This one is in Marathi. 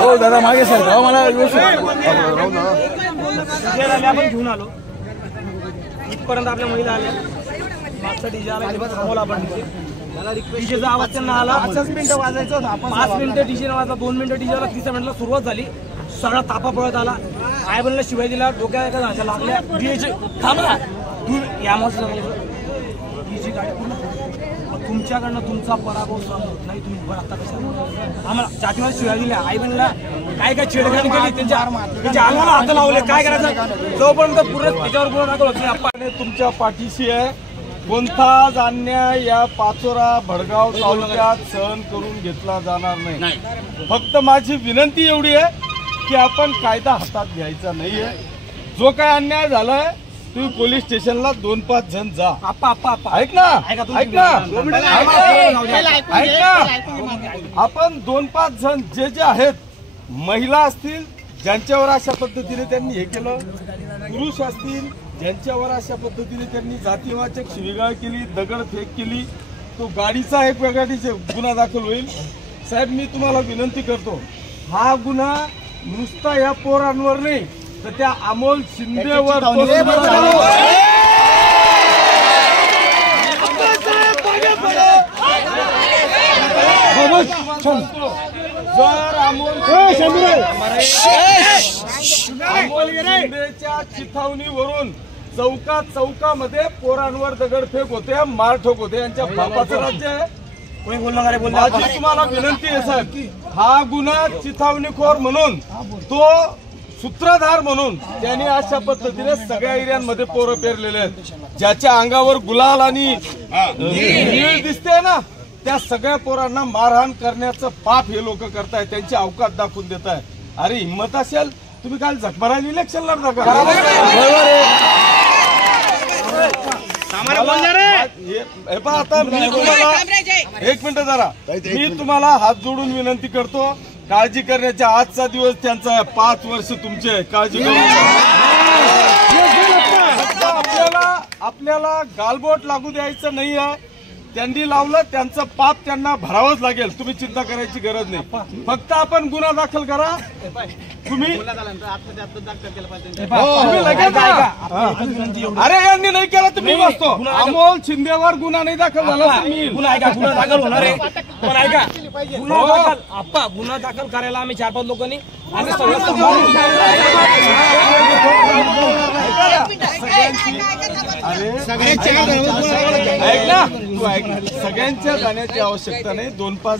हो दादा मागे सर गाव मला आपण घेऊन आलो इथपर्यंत आपल्या महिला आल्या मागचा डीजे आला थांबवला आपण डीजेचा आवाज त्यांना आला 5 मिनिटं वाजायचं होतं आपण 5 मिनिटं डीजे वाजला 2 मिनिटं डीजेला 30 मिनिटला सुरुवात झाली सगळा तापा पळत आला आई बनला शिवाय दिला डोक्या एका झाशा लागल्या डीजे थांबला तू यामध्ये डीजे गाडी पूर्ण तुमच्याकडनं तुमचा पराभव सहन होत नाही तुम्ही बघता कसं आम्हाला जातीमध्ये शिवाय दिल्या आई बनला काय काय छेडखानी केली त्यांच्या अंगाला हात लावले काय करायचं जोपर्यंत पूर्ण त्याच्यावर पूर्ण दाखवलं की आपण तुमच्या पाठीशी आहे कोणताच अन्याय या पाचोरा भडगाव तालुक्यात सहन करून घेतला जाणार नाही फक्त माझी विनंती एवढी आहे की आपण कायदा हातात घ्यायचा नाहीये जो काय अन्याय झालाय तुम्ही पोलीस स्टेशनला 2-5 जण जा ऐक ना आपण 2-5 जण जे आहेत महिला असतील ज्यांच्यावर अशा पद्धतीने त्यांनी हे केलं पुरुष असतील ज्यांच्यावर अशा पद्धतीने त्यांनी जातीवाचक शिवीगाळ केली दगडफेक केली तो गाडीचा एक वेगळा गुन्हा दाखल होईल साहेब मी तुम्हाला विनंती करतो हा गुन्हा नुसता या पोरांवर नाही तर त्या अमोल शिंदेवर जर अमोल शिंदेच्या चिथावणीवरून चौकामध्ये पोरांवर दगडफेक होते मारठोक होते यांच्या बापाचं राज्य आहे माझी तुम्हाला विनंती आहे साहेब हा गुन्हा चिथावणीखोर म्हणून तो सूत्रधार म्हणून त्यांनी अशा पद्धतीने सगळ्या एरियांमध्ये पोरं पेरलेले आहेत ज्याच्या अंगावर गुलाल आणि नीळ दिसते ना त्या सगळ्या पोरांना मारहाण करण्याचं पाप हे लोक करतायत त्यांची अवकात दाखवून देत आहे अरे हिंमत असेल तुम्ही काल झकमारायला इलेक्शन लढता का आता मी तुम्हाला 1 मिनिट जरा मी तुम्हाला हात जोडून विनंती करतो काळजी करण्याचा आजचा दिवस त्यांचा 5 वर्ष तुमचे काळजी करू आपल्याला गालबोट लागू द्यायचं नाही आहे त्यांनी लावलं त्यांचं पाप त्यांना भरावंच लागेल तुम्ही चिंता करायची गरज नाही फक्त आपण गुन्हा दाखल करा तुम्ही अरे यांनी नाही केला तुम्ही बसतो अमोल शिंदेवर गुन्हा नाही दाखल झाला गुन्हा दाखल होणार आहे पण ऐका गुन्हा दाखल करायला आम्ही 4-5 लोकांनी आम्ही सगळ्यांच्या जाण्याची आवश्यकता नाही 2-5